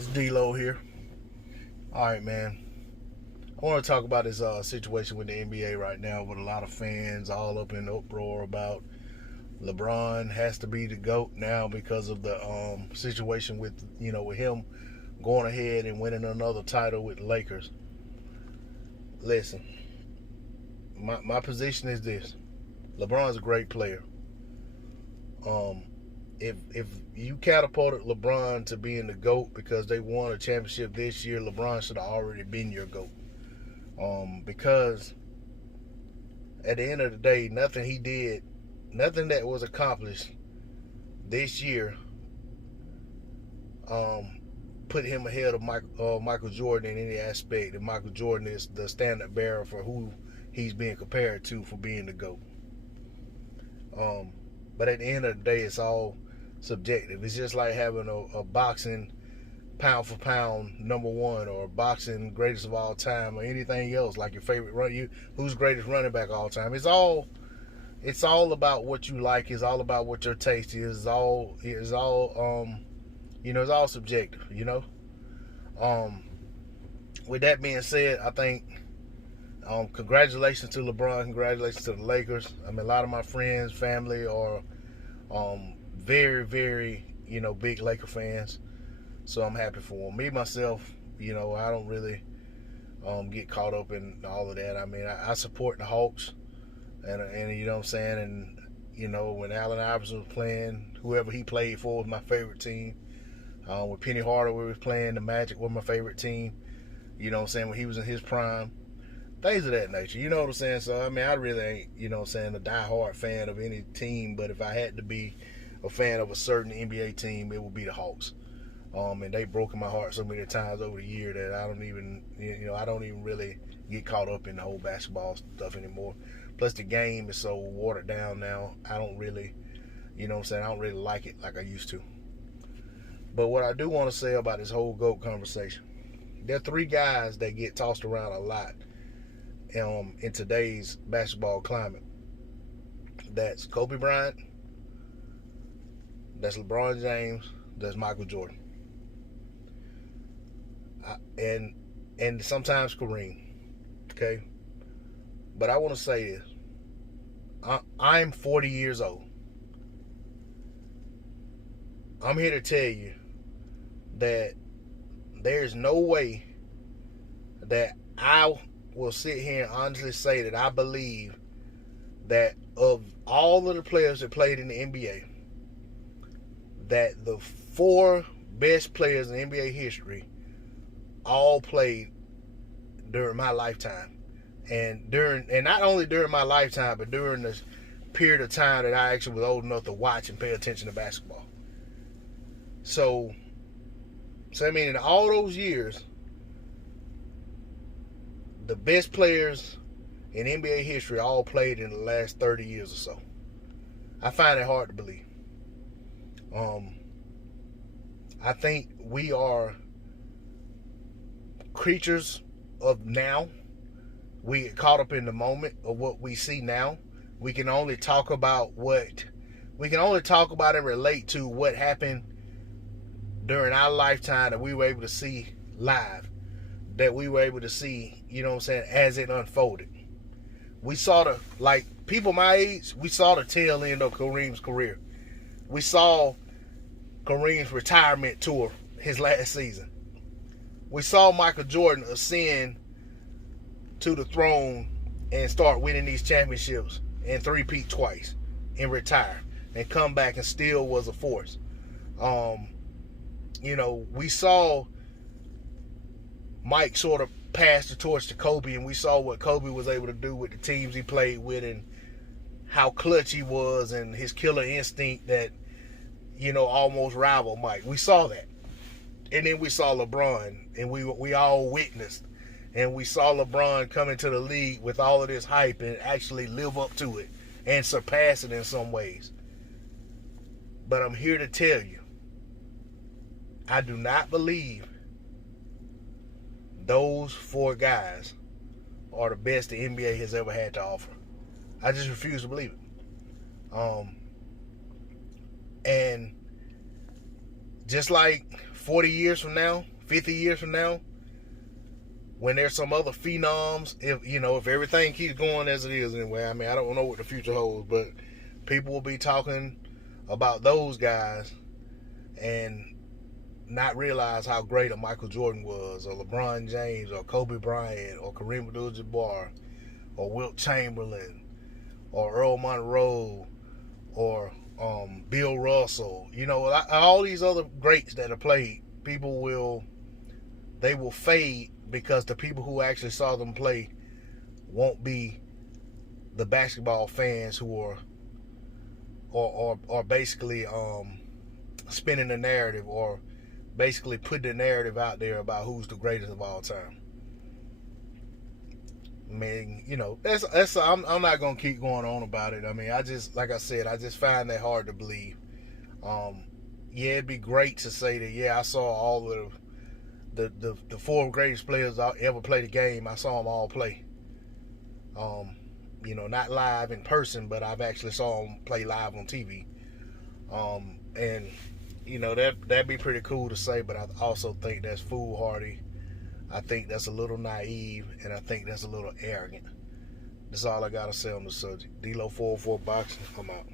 It's D-Lo here. All right, man. I want to talk about this situation with the NBA right now with a lot of fans all up in uproar about LeBron has to be the GOAT now because of the situation with him going ahead and winning another title with the Lakers. Listen, my position is this. LeBron's a great player. Um, if you catapulted LeBron to being the GOAT because they won a championship this year, LeBron should have already been your GOAT. Because at the end of the day, nothing he did, nothing that was accomplished this year, put him ahead of Michael Jordan in any aspect. And Michael Jordan is the standard bearer for who he's being compared to for being the GOAT. But at the end of the day, it's all subjective. It's just like having a boxing pound for pound number one, or boxing greatest of all time, or anything else like your favorite who's greatest running back of all time. It's all about what you like. It's all about what your taste is. It's all it's all subjective. With that being said, I think congratulations to LeBron. Congratulations to the Lakers. I mean, a lot of my friends, family are very, very big Laker fans. So I'm happy for them. Me, myself, I don't really get caught up in all of that. I mean, I support the Hawks, and you know what I'm saying? And, when Allen Iverson was playing, whoever he played for was my favorite team. With Penny Hardaway was playing, the Magic was my favorite team. You know what I'm saying? When he was in his prime. Things of that nature. You know what I'm saying? So, I mean, I really ain't, a diehard fan of any team. But if I had to be a fan of a certain NBA team, it would be the Hawks. And they broken my heart so many times over the year that I don't even really get caught up in the whole basketball stuff anymore. Plus the game is so watered down now. I don't really, I don't really like it like I used to. But what I do want to say about this whole GOAT conversation, there are three guys that get tossed around a lot in today's basketball climate. That's Kobe Bryant, that's LeBron James, that's Michael Jordan. And sometimes Kareem, okay? But I want to say this. I'm 40 years old. I'm here to tell you that there's no way that I will sit here and honestly say that I believe that of all of the players that played in the NBA, that the four best players in NBA history all played during my lifetime, and not only during my lifetime, but during this period of time that I actually was old enough to watch and pay attention to basketball. So I mean, in all those years, the best players in NBA history all played in the last 30 years or so. I find it hard to believe. I think we are creatures of now. We get caught up in the moment of what we see now. We can only talk about and relate to what happened during our lifetime that we were able to see live, that we were able to see, as it unfolded. We saw people my age, we saw the tail end of Kareem's career. We saw Kareem's retirement tour, his last season. We saw Michael Jordan ascend to the throne and start winning these championships and three-peat twice and retire and come back and still was a force. We saw Mike sort of pass the torch to Kobe, and we saw what Kobe was able to do with the teams he played with and how clutch he was and his killer instinct that, almost rivaled Mike. We saw that. And then we saw LeBron, and we all witnessed. And we saw LeBron come into the league with all of this hype and actually live up to it and surpass it in some ways. But I'm here to tell you, I do not believe those four guys are the best the NBA has ever had to offer. I just refuse to believe it. And just like 40 years from now, 50 years from now, when there's some other phenoms, if everything keeps going as it is anyway, I mean, I don't know what the future holds, but people will be talking about those guys and not realize how great a Michael Jordan was, or LeBron James, or Kobe Bryant, or Kareem Abdul-Jabbar, or Wilt Chamberlain, or Earl Monroe, or Bill Russell. All these other greats that have played, they will fade because the people who actually saw them play won't be the basketball fans who are basically spinning the narrative, or basically putting the narrative out there about who's the greatest of all time. I mean, I'm not gonna keep going on about it. I mean, like I said, I just find that hard to believe. Yeah, it'd be great to say that. Yeah, I saw all of the four greatest players I ever played the game. I saw them all play. Not live in person, but I've actually saw them play live on TV. And that'd be pretty cool to say, but I also think that's foolhardy. I think that's a little naive, and I think that's a little arrogant. That's all I gotta say on the subject. D-Lo 404 Boxing, I'm out.